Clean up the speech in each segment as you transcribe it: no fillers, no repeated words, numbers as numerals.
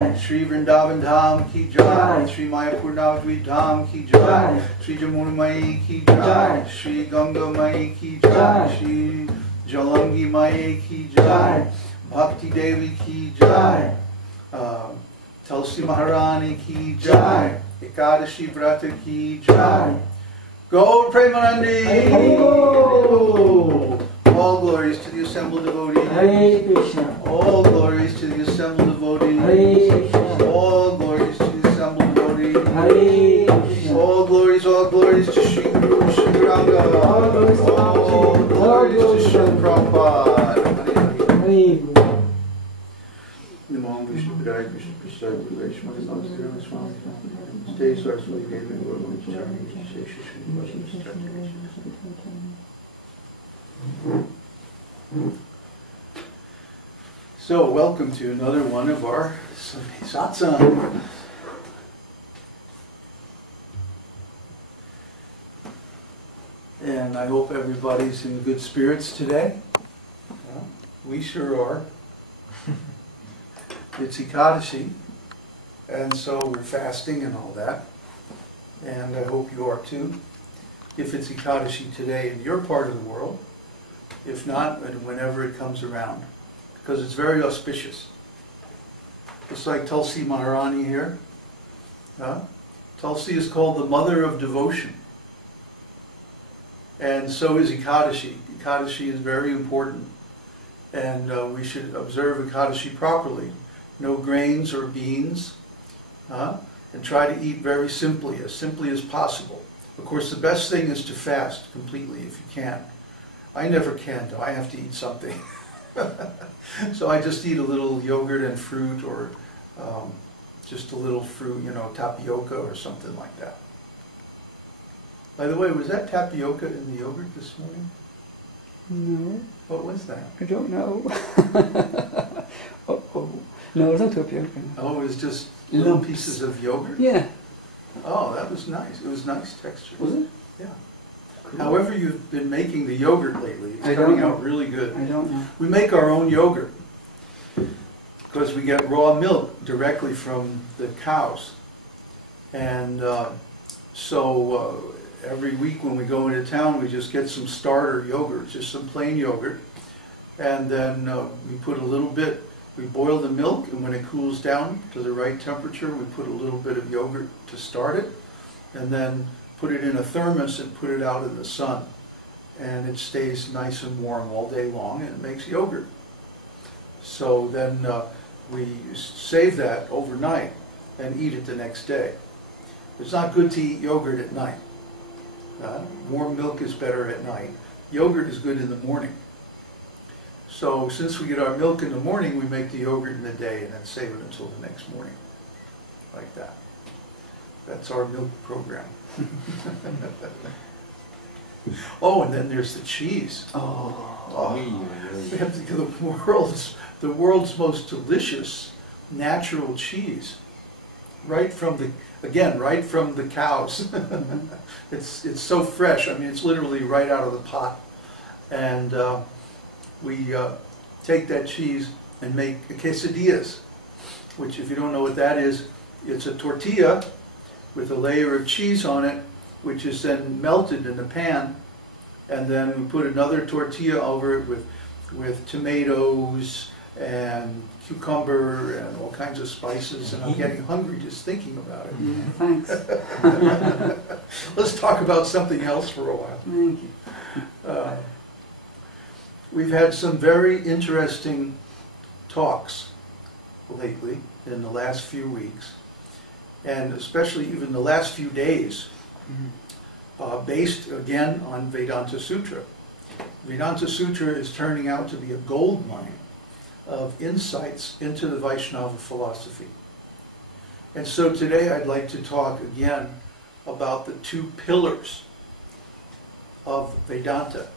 Shri Vrindavan Dham ki jai, Shri Mayapur Navadvip Dham ki jai, Shri Jamuna Mai ki jai, Shri Ganga Mai ki jai, Shri Jalangi Mai ki jai, Bhakti Devi ki jai, Tulsi Maharani ki jai, Ekadashi Vrata ki jai. Go Premanandi! All glories to the assembled devotees. Hare Krishna. All glories to the assembled devotees. Hare Krishna. All glories to the assembled devotees. Hare Krishna. All glories to Shri Guru Shri Ranga. All glories to Shri Prabhupada. Hare Guru. Namo Vishnu Padaya Krishna Prasad Vishnu Namaste Swami. Stay Saraswati Devi Guru Charani. So, welcome to another one of our Sunday Satsang. And I hope everybody's in good spirits today. We sure are. It's Ekadashi, and so we're fasting and all that. And I hope you are too. If it's Ekadashi today in your part of the world, if not, whenever it comes around, because it's very auspicious. It's like Tulsi Maharani here. Tulsi is called the mother of devotion. And so is Ekadashi. Ekadashi is very important. And we should observe Ekadashi properly. No grains or beans. And try to eat very simply as possible. Of course, the best thing is to fast completely if you can. I never can, though. I have to eat something. So I just eat a little yogurt and fruit, or just a little fruit, tapioca or something like that. By the way, was that tapioca in the yogurt this morning? No. What was that? I don't know. No, it's not tapioca. Oh, it was just little pieces of yogurt? Yeah. Oh, that was nice. It was nice texture. Was it? Yeah. Cool. However you've been making the yogurt lately, it's coming out really good. I don't know. We make our own yogurt because we get raw milk directly from the cows. And so every week when we go into town, we just get some starter yogurt, just some plain yogurt. And then we put a little bit, we boil the milk, and when it cools down to the right temperature, we put a little bit of yogurt to start it. And then put it in a thermos and put it out in the sun. And it stays nice and warm all day long, and it makes yogurt. So then we save that overnight and eat it the next day. It's not good to eat yogurt at night. Warm milk is better at night. Yogurt is good in the morning. So since we get our milk in the morning, we make the yogurt in the day and then save it until the next morning. Like that. That's our milk program. Oh, and then there's the cheese. We have the world's most delicious natural cheese, right from the cows. It's so fresh. I mean, it's literally right out of the pot, and we take that cheese and make quesadillas, which, if you don't know what that is, it's a tortilla with a layer of cheese on it, which is then melted in the pan, and then we put another tortilla over it with tomatoes and cucumber and all kinds of spices, and I'm getting hungry just thinking about it. Yeah, thanks. Let's talk about something else for a while. Thank you. We've had some very interesting talks lately in the last few weeks, and especially even the last few days, based again on Vedānta-sūtra. Vedānta-sūtra is turning out to be a gold mine of insights into the Vaishnava philosophy. And so today I'd like to talk again about the two pillars of Vedanta.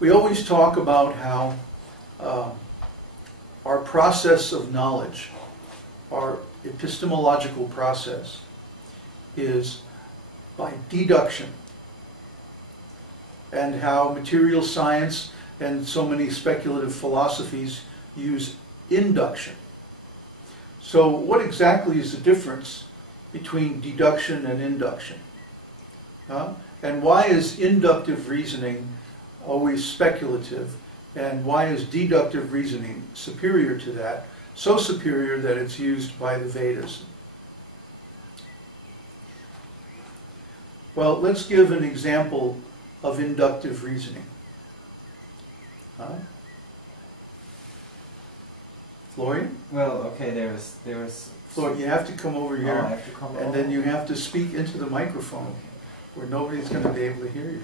We always talk about how our process of knowledge, our epistemological process, is by deduction, and how material science and so many speculative philosophies use induction. So what exactly is the difference between deduction and induction? And why is inductive reasoning always speculative? And why is deductive reasoning superior to that? So superior that it's used by the Vedas. Well, let's give an example of inductive reasoning. Florian? Well, okay, there was. Florian, you have to come over here, I have to come and over. then you have to speak into the microphone, where nobody's going to be able to hear you.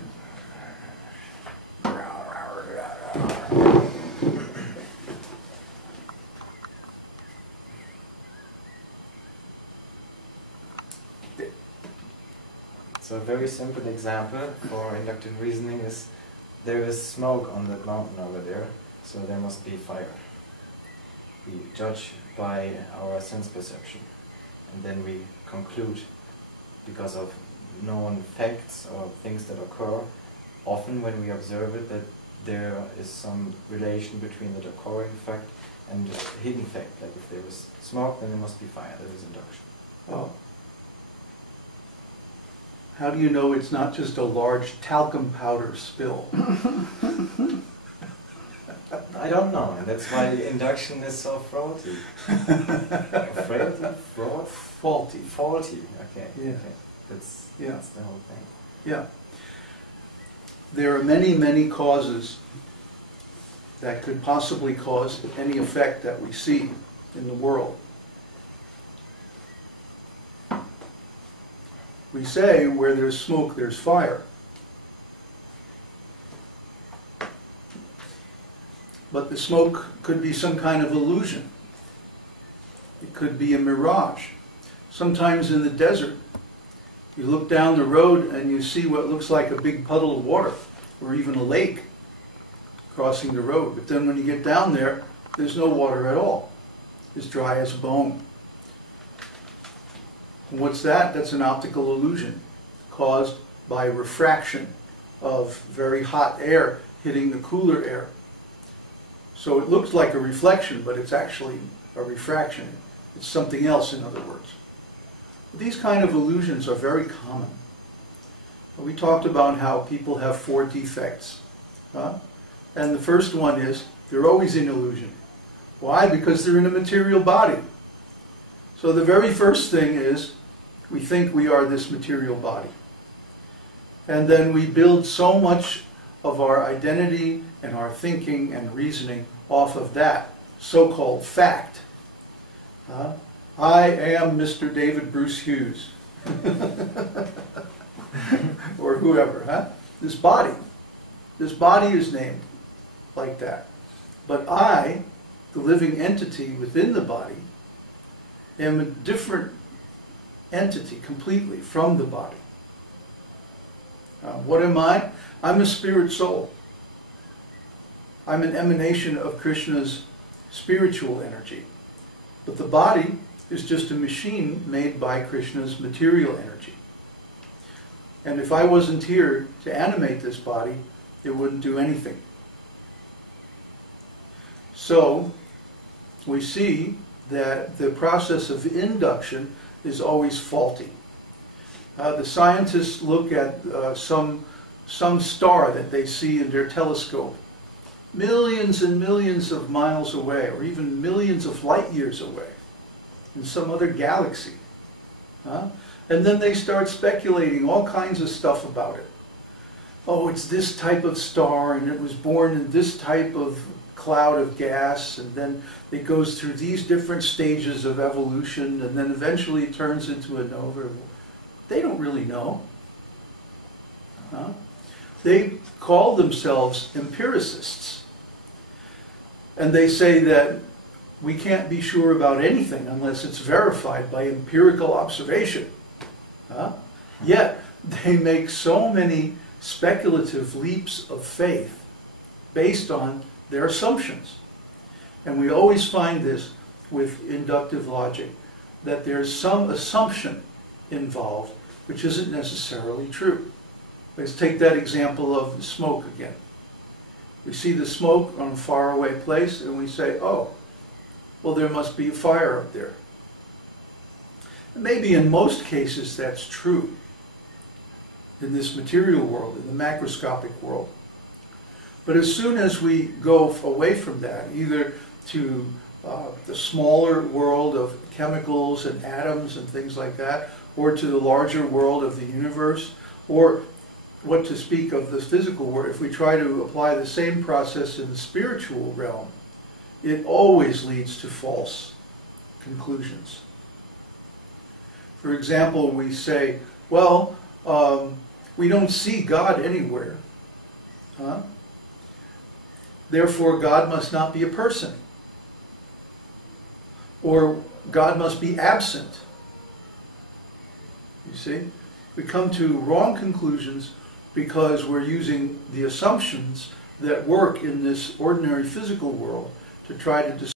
So a very simple example for inductive reasoning is there is smoke on that mountain over there, so there must be fire. We judge by our sense perception, and then we conclude, because of known facts or things that occur, often when we observe it, that there is some relation between the occurring fact and the hidden fact. Like if there is smoke, then there must be fire. There is induction. Oh. How do you know it's not just a large talcum powder spill? I don't know, and that's why induction is so faulty. Faulty. Faulty. Okay. Yeah. Okay. That's the whole thing. Yeah. There are many, many causes that could possibly cause any effect that we see in the world. We say where there's smoke, there's fire. But the smoke could be some kind of illusion. It could be a mirage. Sometimes in the desert, you look down the road and you see what looks like a big puddle of water, or even a lake crossing the road. But then when you get down there, there's no water at all. It's dry as a bone. And what's that? That's an optical illusion caused by refraction of very hot air hitting the cooler air. So it looks like a reflection, but it's actually a refraction. It's something else, in other words. These kind of illusions are very common. We talked about how people have 4 defects. And the first one is they're always in illusion. Why? Because they're in a material body. So the very first thing is we think we are this material body. And then we build so much of our identity and our thinking and reasoning off of that so-called fact. I am Mr. David Bruce Hughes. Or whoever. This body is named like that. But I, the living entity within the body, am a different entity completely from the body. What am I? I'm a spirit soul. I'm an emanation of Krishna's spiritual energy. But the body is just a machine made by Krishna's material energy. And if I wasn't here to animate this body, it wouldn't do anything. So, we see that the process of induction is always faulty. The scientists look at some star that they see in their telescope, millions and millions of miles away, or even millions of light years away, in some other galaxy. And then they start speculating all kinds of stuff about it. Oh, it's this type of star, and it was born in this type of cloud of gas, and then it goes through these different stages of evolution, and then eventually it turns into a nova. They don't really know. They call themselves empiricists. And they say that we can't be sure about anything unless it's verified by empirical observation. Yet, they make so many speculative leaps of faith based on their assumptions. And we always find this with inductive logic, that there's some assumption involved which isn't necessarily true. Let's take that example of the smoke again. We see the smoke on a faraway place and we say, oh, well, there must be a fire up there. Maybe in most cases that's true in this material world, in the macroscopic world. But as soon as we go away from that, either to the smaller world of chemicals and atoms and things like that, or to the larger world of the universe, or what to speak of the physical world, if we try to apply the same process in the spiritual realm, it always leads to false conclusions. For example, we say, well, we don't see God anywhere. Huh? Therefore, God must not be a person. Or God must be absent. You see? We come to wrong conclusions because we're using the assumptions that work in this ordinary physical world to try to